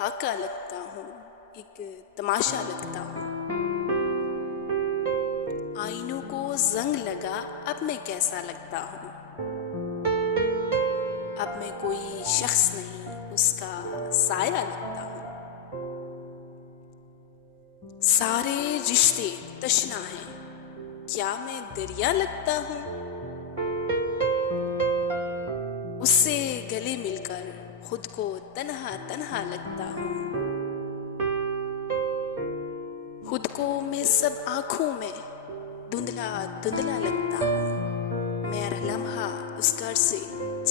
खाका लगता हूँ, एक तमाशा लगता हूँ। आईनों को जंग लगा, अब मैं कैसा लगता हूँ। अब मैं कोई शख्स नहीं, उसका साया लगता हूँ। सारे रिश्ते तशना हैं, क्या मैं दरिया लगता हूँ। उससे गले मिलकर खुद को तन्हा तन्हा लगता हूँ। खुद को मैं सब आँखों में धुंधला धुंधला लगता हूँ। मेरा लम्हा उस घर से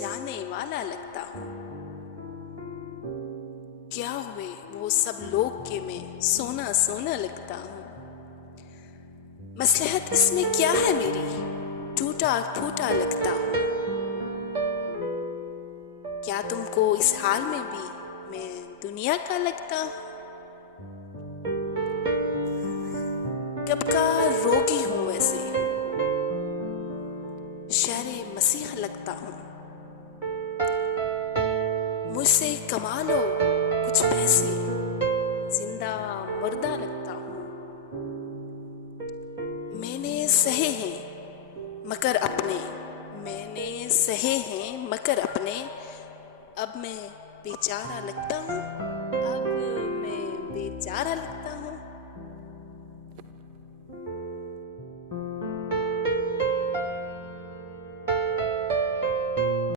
जाने वाला लगता हूँ। क्या हुए वो सब लोग के मैं सोना सोना लगता हूँ। मसलहत इसमें क्या है मेरी, टूटा टूटा लगता हूँ। क्या तुमको इस हाल में भी मैं दुनिया का लगता हूँ। कब का रोगी हूँ वैसे, शहरे मसीहा लगता हूँ। मुझसे कमा लो कुछ पैसे, जिंदा मुर्दा लगता हूँ। मैंने सहे हैं मकर अपने, मैंने सहे हैं मकर अपने, अब मैं बेचारा लगता हूँ। अब मैं बेचारा लगता हूँ।